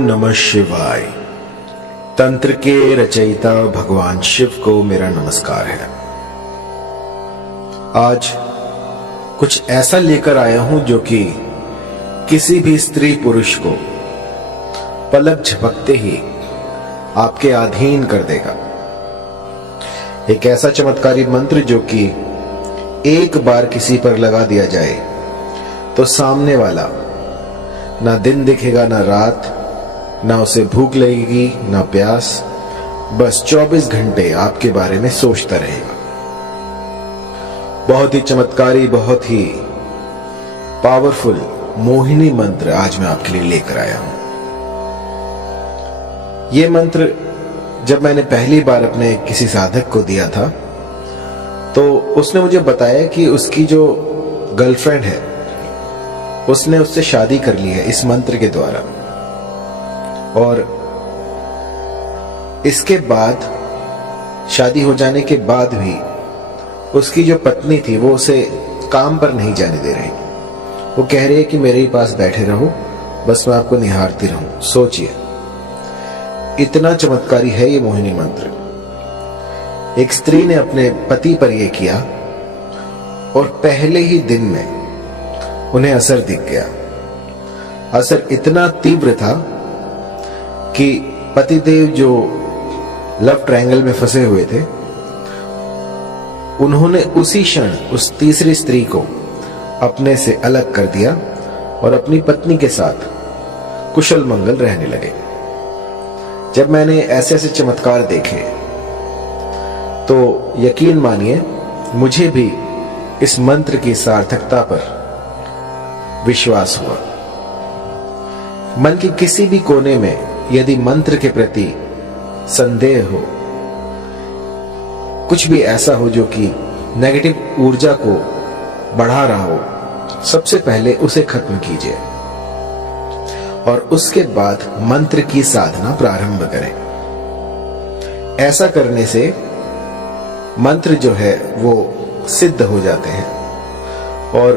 नमः शिवाय। तंत्र के रचयिता भगवान शिव को मेरा नमस्कार है। आज कुछ ऐसा लेकर आया हूं जो कि किसी भी स्त्री पुरुष को पलक झपकते ही आपके अधीन कर देगा। एक ऐसा चमत्कारी मंत्र जो कि एक बार किसी पर लगा दिया जाए तो सामने वाला ना दिन दिखेगा ना रात, ना उसे भूख लगेगी ना प्यास, बस 24 घंटे आपके बारे में सोचता रहेगा। बहुत ही चमत्कारी, बहुत ही पावरफुल मोहिनी मंत्र आज मैं आपके लिए लेकर आया हूं। यह मंत्र जब मैंने पहली बार अपने किसी साधक को दिया था तो उसने मुझे बताया कि उसकी जो गर्लफ्रेंड है उसने उससे शादी कर ली है इस मंत्र के द्वारा, और इसके बाद शादी हो जाने के बाद भी उसकी जो पत्नी थी वो उसे काम पर नहीं जाने दे रही। वो कह रही है कि मेरे ही पास बैठे रहो, बस मैं आपको निहारती रहूं। सोचिए, इतना चमत्कारी है ये मोहिनी मंत्र। एक स्त्री ने अपने पति पर यह किया और पहले ही दिन में उन्हें असर दिख गया। असर इतना तीव्र था कि पतिदेव जो लव ट्रायंगल में फंसे हुए थे, उन्होंने उसी क्षण उस तीसरी स्त्री को अपने से अलग कर दिया और अपनी पत्नी के साथ कुशल मंगल रहने लगे। जब मैंने ऐसे ऐसे चमत्कार देखे तो यकीन मानिए मुझे भी इस मंत्र की सार्थकता पर विश्वास हुआ। मन के किसी भी कोने में यदि मंत्र के प्रति संदेह हो, कुछ भी ऐसा हो जो कि नेगेटिव ऊर्जा को बढ़ा रहा हो, सबसे पहले उसे खत्म कीजिए और उसके बाद मंत्र की साधना प्रारंभ करें। ऐसा करने से मंत्र जो है वो सिद्ध हो जाते हैं और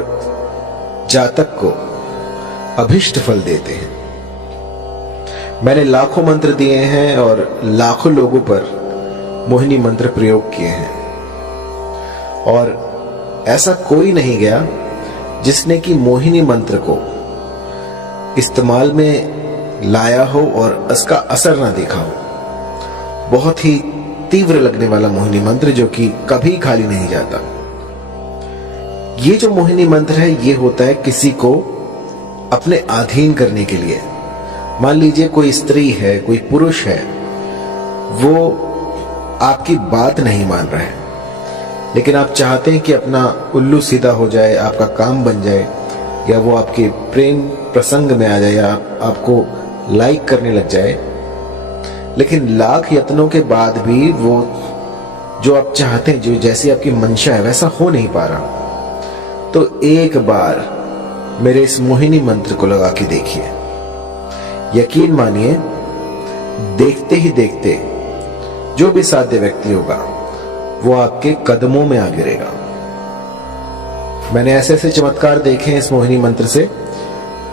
जातक को अभिष्ट फल देते हैं। मैंने लाखों मंत्र दिए हैं और लाखों लोगों पर मोहिनी मंत्र प्रयोग किए हैं, और ऐसा कोई नहीं गया जिसने कि मोहिनी मंत्र को इस्तेमाल में लाया हो और उसका असर ना देखा हो। बहुत ही तीव्र लगने वाला मोहिनी मंत्र जो कि कभी खाली नहीं जाता। ये जो मोहिनी मंत्र है ये होता है किसी को अपने अधीन करने के लिए। मान लीजिए कोई स्त्री है, कोई पुरुष है, वो आपकी बात नहीं मान रहा है, लेकिन आप चाहते हैं कि अपना उल्लू सीधा हो जाए, आपका काम बन जाए, या वो आपके प्रेम प्रसंग में आ जाए, या आपको लाइक करने लग जाए, लेकिन लाख यत्नों के बाद भी वो जो आप चाहते हैं, जो जैसी आपकी मंशा है वैसा हो नहीं पा रहा। तो एक बार मेरे इस मोहिनी मंत्र को लगा के देखिए। यकीन मानिए, देखते ही देखते जो भी साध्य व्यक्ति होगा वो आपके कदमों में आ गिरेगा। मैंने ऐसे ऐसे चमत्कार देखे हैं इस मोहिनी मंत्र से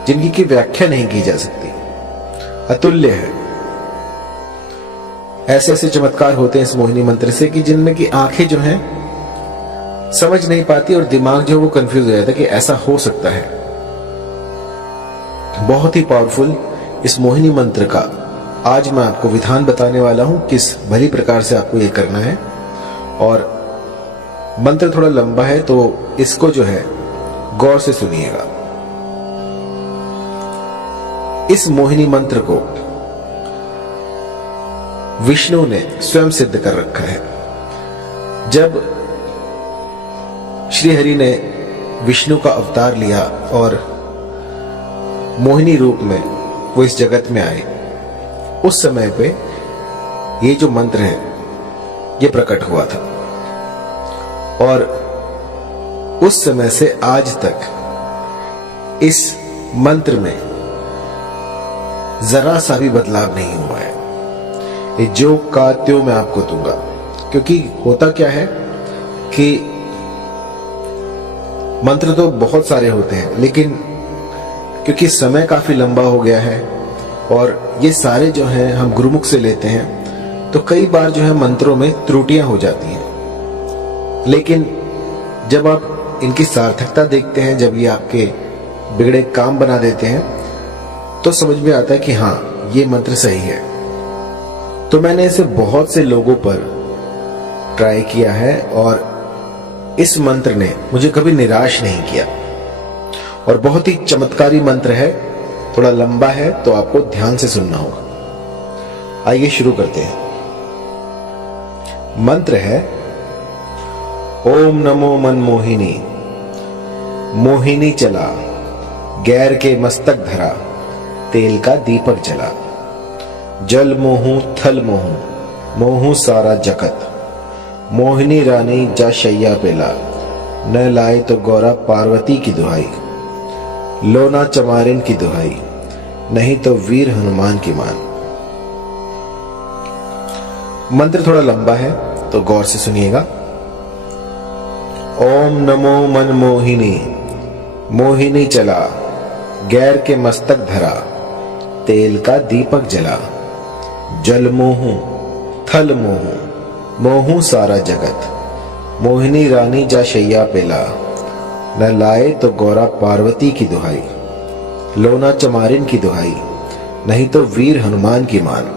जिनकी की व्याख्या नहीं की जा सकती, अतुल्य है। ऐसे ऐसे चमत्कार होते हैं इस मोहिनी मंत्र से कि जिनमें की आंखें जो हैं समझ नहीं पाती और दिमाग जो वो कंफ्यूज हो जाता है कि ऐसा हो सकता है। बहुत ही पावरफुल इस मोहिनी मंत्र का आज मैं आपको विधान बताने वाला हूं, किस भली प्रकार से आपको ये करना है। और मंत्र थोड़ा लंबा है तो इसको जो है गौर से सुनिएगा। इस मोहिनी मंत्र को विष्णु ने स्वयं सिद्ध कर रखा है। जब श्री हरि ने विष्णु का अवतार लिया और मोहिनी रूप में वो इस जगत में आए, उस समय पे ये जो मंत्र है ये प्रकट हुआ था, और उस समय से आज तक इस मंत्र में जरा सा भी बदलाव नहीं हुआ है। ये जो का त्यों मैं आपको दूंगा, क्योंकि होता क्या है कि मंत्र तो बहुत सारे होते हैं, लेकिन क्योंकि समय काफी लंबा हो गया है और ये सारे जो हैं हम गुरुमुख से लेते हैं, तो कई बार जो है मंत्रों में त्रुटियां हो जाती हैं। लेकिन जब आप इनकी सार्थकता देखते हैं, जब ये आपके बिगड़े काम बना देते हैं, तो समझ में आता है कि हाँ, ये मंत्र सही है। तो मैंने इसे बहुत से लोगों पर ट्राई किया है और इस मंत्र ने मुझे कभी निराश नहीं किया और बहुत ही चमत्कारी मंत्र है। थोड़ा लंबा है तो आपको ध्यान से सुनना होगा। आइए शुरू करते हैं। मंत्र है ओम नमो मनमोहिनी, मोहिनी चला, गैर के मस्तक धरा, तेल का दीपक जला, जल मोहू थल मोहू, मोहू सारा जगत, मोहिनी रानी जा शैया पेला, न लाए तो गौरा पार्वती की दुहाई, लोना चमारिन की दुहाई, नहीं तो वीर हनुमान की मान। मंत्र थोड़ा लंबा है तो गौर से सुनिएगा। ओम नमो मनमोहिनी, मोहिनी चला, गैर के मस्तक धरा, तेल का दीपक जला, जल मोहू थल मोहू, मोहू सारा जगत, मोहिनी रानी जा शैया पेला, न लाए तो गौरा पार्वती की दुहाई, लोना चमारिन की दुहाई, नहीं तो वीर हनुमान की मान।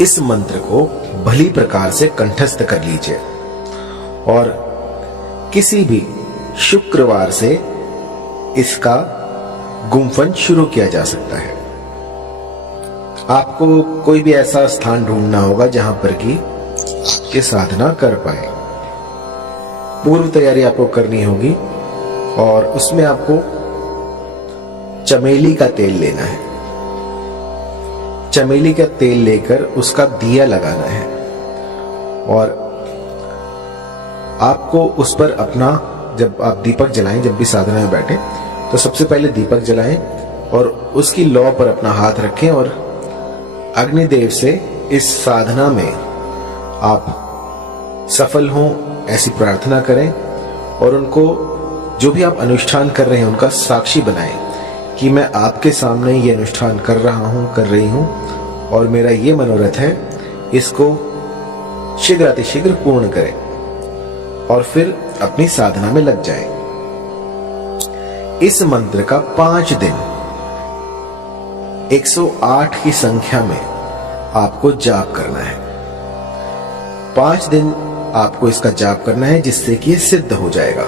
इस मंत्र को भली प्रकार से कंठस्थ कर लीजिए और किसी भी शुक्रवार से इसका गुम्फन शुरू किया जा सकता है। आपको कोई भी ऐसा स्थान ढूंढना होगा जहां पर कि ये साधना कर पाए। पूर्व तैयारी आपको करनी होगी और उसमें आपको चमेली का तेल लेना है। चमेली का तेल लेकर उसका दिया लगाना है और आपको उस पर अपना, जब आप दीपक जलाएं, जब भी साधना में बैठे तो सबसे पहले दीपक जलाएं और उसकी लौ पर अपना हाथ रखें और अग्निदेव से इस साधना में आप सफल हों ऐसी प्रार्थना करें और उनको जो भी आप अनुष्ठान कर रहे हैं उनका साक्षी बनाएं कि मैं आपके सामने ये अनुष्ठान कर रहा हूं, कर रही हूं और मेरा ये मनोरथ है, इसको शीघ्र अतिशीघ्र पूर्ण करें और फिर अपनी साधना में लग जाएं। इस मंत्र का 5 दिन 108 की संख्या में आपको जाप करना है। 5 दिन आपको इसका जाप करना है जिससे कि ये सिद्ध हो जाएगा।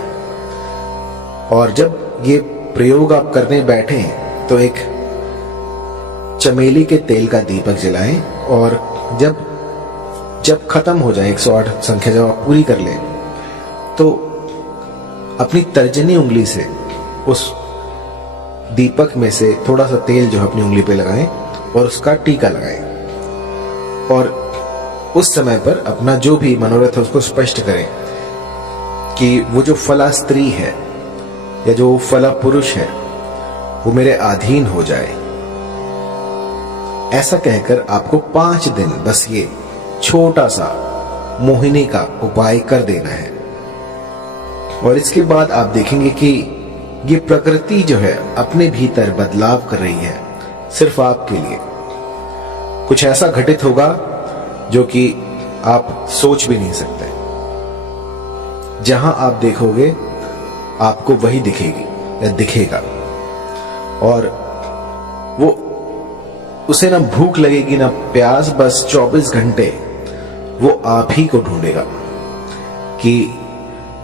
और जब ये प्रयोग आप करने बैठे तो एक चमेली के तेल का दीपक जलाएं और जब खत्म हो जाए 108 संख्या जब आप पूरी कर लें तो अपनी तर्जनी उंगली से उस दीपक में से थोड़ा सा तेल जो है अपनी उंगली पे लगाएं और उसका टीका लगाएं और उस समय पर अपना जो भी मनोरथ है उसको स्पष्ट करें कि वो जो फला स्त्री है या जो फला पुरुष है वो मेरे अधीन हो जाए। ऐसा कहकर आपको 5 दिन बस ये छोटा सा मोहिनी का उपाय कर देना है और इसके बाद आप देखेंगे कि ये प्रकृति जो है अपने भीतर बदलाव कर रही है सिर्फ आपके लिए। कुछ ऐसा घटित होगा जो कि आप सोच भी नहीं सकते। जहां आप देखोगे आपको वही दिखेगी या दिखेगा और वो उसे ना भूख लगेगी ना प्यास, बस 24 घंटे वो आप ही को ढूंढेगा कि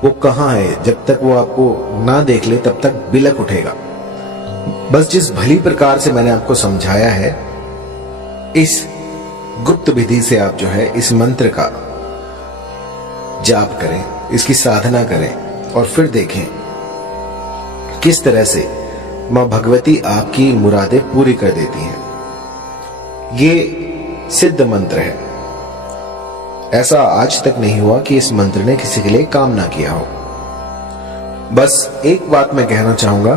वो कहां है। जब तक वो आपको ना देख ले तब तक बिलक उठेगा। बस जिस भली प्रकार से मैंने आपको समझाया है इस गुप्त विधि से आप जो है इस मंत्र का जाप करें, इसकी साधना करें और फिर देखें किस तरह से मां भगवती आपकी मुरादें पूरी कर देती हैं। ये सिद्ध मंत्र है। ऐसा आज तक नहीं हुआ कि इस मंत्र ने किसी के लिए काम ना किया हो। बस एक बात मैं कहना चाहूंगा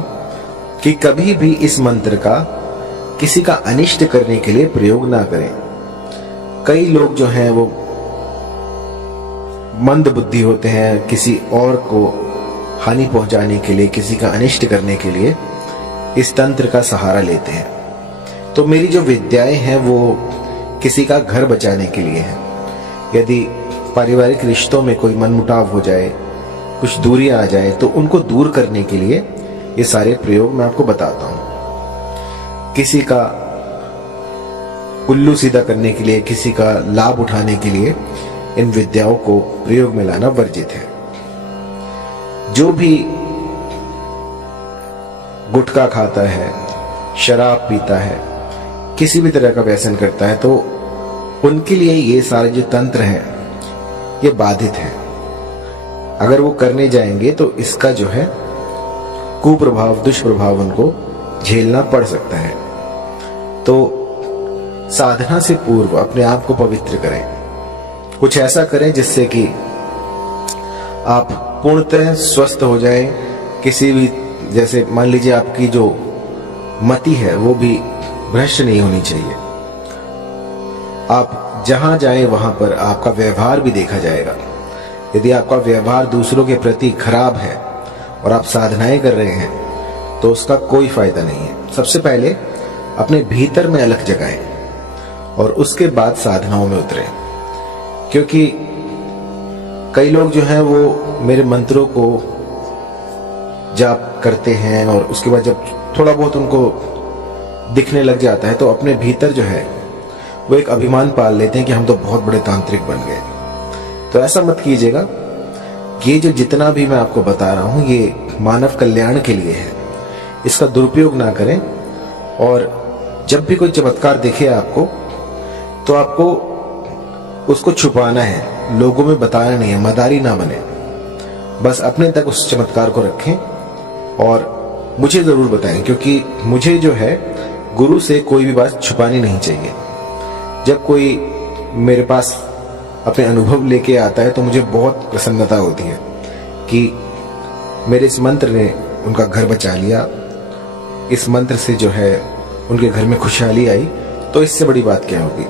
कि कभी भी इस मंत्र का किसी का अनिष्ट करने के लिए प्रयोग ना करें। कई लोग जो हैं वो मंद बुद्धि होते हैं, किसी और को हानि पहुंचाने के लिए, किसी का अनिष्ट करने के लिए इस तंत्र का सहारा लेते हैं। तो मेरी जो विद्याएं हैं वो किसी का घर बचाने के लिए है। यदि पारिवारिक रिश्तों में कोई मनमुटाव हो जाए, कुछ दूरियां आ जाए, तो उनको दूर करने के लिए ये सारे प्रयोग मैं आपको बताता हूं। किसी का उल्लू सीधा करने के लिए, किसी का लाभ उठाने के लिए इन विद्याओं को प्रयोग में लाना वर्जित है। जो भी गुटखा खाता है, शराब पीता है, किसी भी तरह का व्यसन करता है, तो उनके लिए ये सारे जो तंत्र हैं ये बाधित है। अगर वो करने जाएंगे तो इसका जो है कुप्रभाव, दुष्प्रभाव उनको झेलना पड़ सकता है। तो साधना से पूर्व अपने आप को पवित्र करें। कुछ ऐसा करें जिससे कि आप पूर्णतः स्वस्थ हो जाए। किसी भी, जैसे मान लीजिए आपकी जो मति है वो भी भ्रष्ट नहीं होनी चाहिए। आप जहां जाएं वहां पर आपका व्यवहार भी देखा जाएगा। यदि आपका व्यवहार दूसरों के प्रति खराब है और आप साधनाएं कर रहे हैं तो उसका कोई फायदा नहीं है। सबसे पहले अपने भीतर में अलख जगाएं और उसके बाद साधनाओं में उतरें। क्योंकि कई लोग जो हैं वो मेरे मंत्रों को जाप करते हैं और उसके बाद जब थोड़ा बहुत उनको दिखने लग जाता है तो अपने भीतर जो है वो एक अभिमान पाल लेते हैं कि हम तो बहुत बड़े तांत्रिक बन गए। तो ऐसा मत कीजिएगा। ये जो जितना भी मैं आपको बता रहा हूं ये मानव कल्याण के लिए है। इसका दुरुपयोग ना करें। और जब भी कोई चमत्कार दिखे आपको तो आपको उसको छुपाना है, लोगों में बताना नहीं है। मदारी ना बने, बस अपने तक उस चमत्कार को रखें और मुझे जरूर बताएं। क्योंकि मुझे जो है गुरु से कोई भी बात छुपानी नहीं चाहिए। जब कोई मेरे पास अपने अनुभव लेके आता है तो मुझे बहुत प्रसन्नता होती है कि मेरे इस मंत्र ने उनका घर बचा लिया, इस मंत्र से जो है उनके घर में खुशहाली आई। तो इससे बड़ी बात क्या होगी।